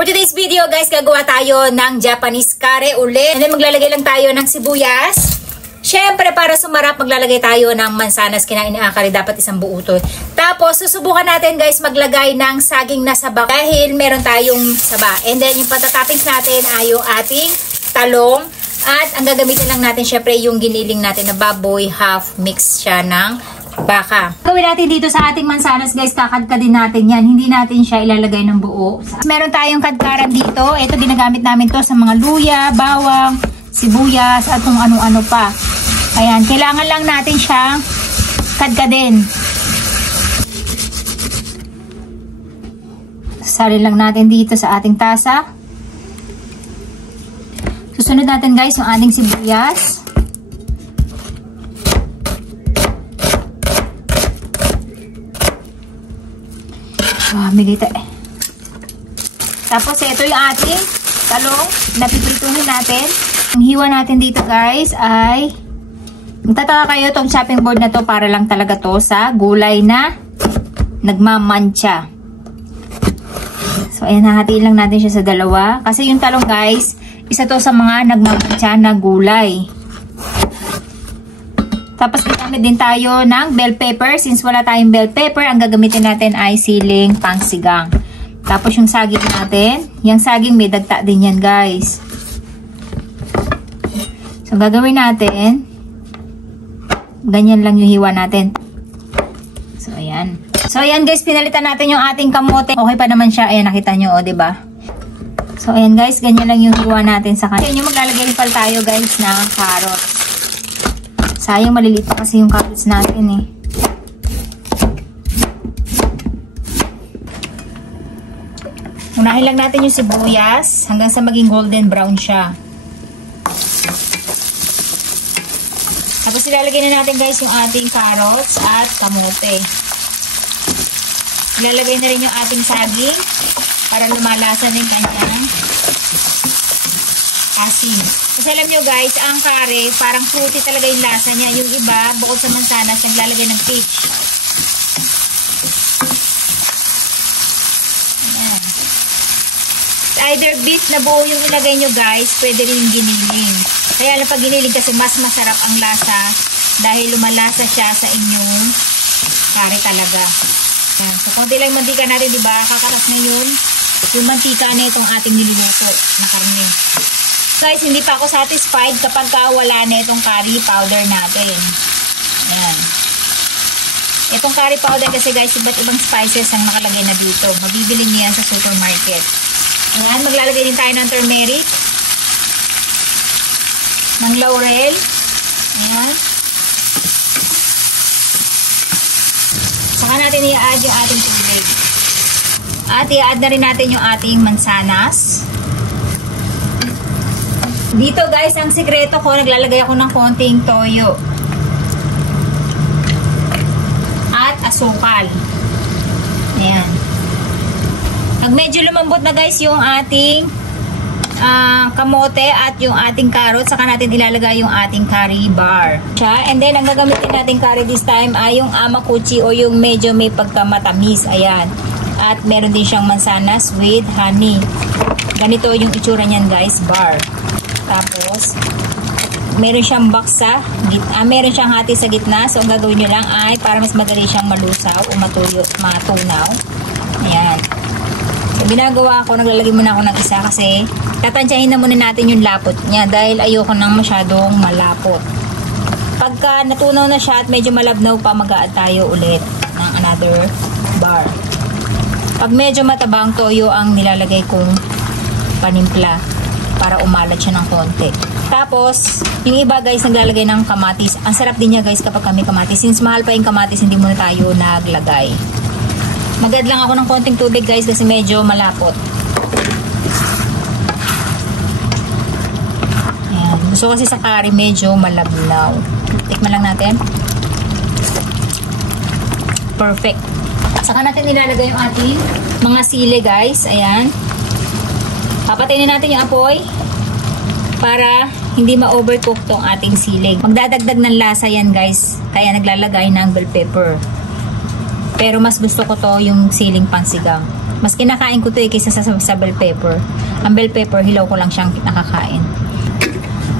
For today's video guys, gagawa tayo ng Japanese curry ulit. And then maglalagay lang tayo ng sibuyas. Siyempre para sumarap, maglalagay tayo ng mansanas. Kinain ni Akari, dapat isang buo to. Tapos susubukan natin guys maglagay ng saging na saba dahil meron tayong saba. And then yung patatoppings natin ay yung ating talong. At ang gagamitin lang natin syempre yung giniling natin na baboy, half mix siya ng baka. Gawin natin dito sa ating mansanas guys, kakadkadin natin yan. Hindi natin siya ilalagay ng buo. Meron tayong kadkaran dito. Ito ginagamit namin to sa mga luya, bawang, sibuyas, at kung ano-ano pa. Ayan, kailangan lang natin siyang kadkadin. Sasalin lang natin dito sa ating tasa. Susunod natin guys yung ating sibuyas. Migita eh. Tapos ito yung ating talong na piprituhin natin. Ang hiwa natin dito guys ay magtataka kayo, itong chopping board na to para lang talaga to sa gulay na nagmamantsa. So ayan, hahatiin lang natin siya sa dalawa kasi yung talong guys, isa to sa mga nagmamantsa na gulay. Tapos gagamit din tayo ng bell pepper. Since wala tayong bell pepper, ang gagamitin natin ay siling pangsigang. Tapos yung saging natin, yung saging may dagta din yan guys. So gagawin natin, ganyan lang yung hiwa natin. So ayan. So ayan guys, pinalitan natin yung ating kamote. Okay pa naman siya. Ayan, nakita nyo o, diba? So ayan guys, ganyan lang yung hiwa natin sa kanya. Ayan yung maglalagay rin pala tayo guys ng carrots. Sayang, maliliit pa kasi yung carrots natin eh. Unahin lang natin yung sibuyas hanggang sa maging golden brown siya. Tapos ilalagay na natin guys yung ating carrots at kamote. Ilalagay na rin yung ating saging para lumalasan yung kanyang asin. Kasi alam nyo guys, ang curry, parang fruity talaga yung lasa niya. Yung iba, bukod sa mansanas, naglalagay ng peach. Ayan. Either beef na buo yung ilagay nyo guys, pwede rin yung giniling. Kaya lang pag giniling kasi mas masarap ang lasa dahil lumalasa siya sa inyong curry talaga. Ayan. So, konti lang mantika natin, diba? Kakaras na yun yung mantika na itong ating niluluto na karne. Guys, hindi pa ako satisfied kapag wala na itong curry powder natin. Ayan. Itong curry powder kasi guys, iba't ibang spices ang nakalagay na dito. Mabibili niya sa supermarket. Ayan, maglalagay din tayo ng turmeric, ng laurel. Ayan. Saka natin i-add yung ating tubig. At i-add na rin natin yung ating mansanas. Dito guys, ang sikreto ko, naglalagay ako ng konting toyo at asukal. Ayan. Pag medyo lumambot na guys yung ating kamote at yung ating carrots, saka natin ilalagay yung ating curry bar. And then, ang gagamitin natin curry this time ay yung amakuchi o yung medyo may pagkamatamis. Ayan. At meron din siyang mansanas with honey. Ganito yung itsura niyan guys, bar. Tapos, meron siyang box sa gitna, meron siyang hati sa gitna. So, ang gagawin nyo lang ay para mas madali siyang malusaw o matunaw. Ayan. So, ginagawa ko, naglalagay muna ako ng isa kasi tatansyahin na muna natin yung lapot niya dahil ayoko nang masyadong malapot. Pagka natunaw na siya at medyo malabnaw pa, mag-a-add tayo ulit ng another bar. Pag medyo matabang toyo ang nilalagay kong panimpla para umalat siya ng konti. Tapos, yung iba guys, naglalagay ng kamatis. Ang sarap din niya guys kapag kami kamatis. Since mahal pa yung kamatis, hindi muna tayo naglagay. Mag-add lang ako ng konting tubig guys kasi medyo malapot. Ayan. Gusto kasi sa curry medyo malabnaw. Tikman lang natin. Perfect. Saka natin nilalagay yung ating mga sili guys. Ayan. Papatayin natin yung apoy para hindi ma-overcook tong ating sili. Magdadagdag ng lasa yan guys. Kaya naglalagay ng bell pepper. Pero mas gusto ko to yung siling pansigang. Mas kinakain ko to kaysa sa bell pepper. Ang bell pepper, hilaw ko lang siyang nakakain.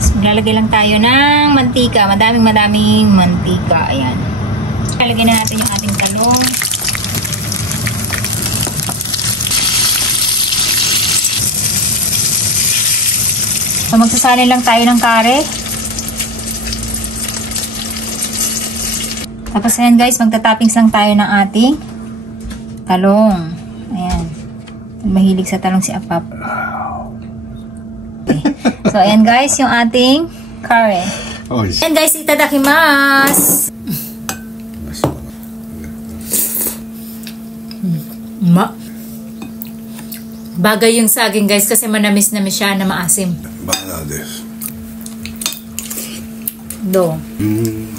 So, maglalagay lang tayo ng mantika. Madaming mantika. Ayan. Lalagay na natin yung ating talong. So, magsasalin lang tayo ng kare. Tapos ayan guys, magta-toppings lang tayo ng ating talong. Ayan. Mahilig sa talong si Apap. Okay. So ayan guys, yung ating kare. Ayan guys, itadakimasu! Bagay yung saging guys kasi manamis-namis siya na maasim. Banana desu. Do.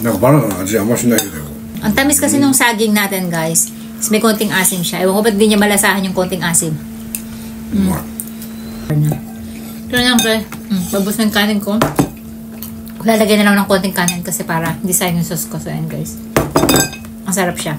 なんかバナナの味あんましないけど。 Ang tamis kasi nung saging natin guys. Tapos may konting asim siya. Ewan ko ba't di niya malasahan yung konting asim. Ito lang guys. Babos na yung kanin ko. Lalagay na lang ng konting kanin kasi para hindi sayang yung sauce ko. So ayan guys. Ang sarap siya.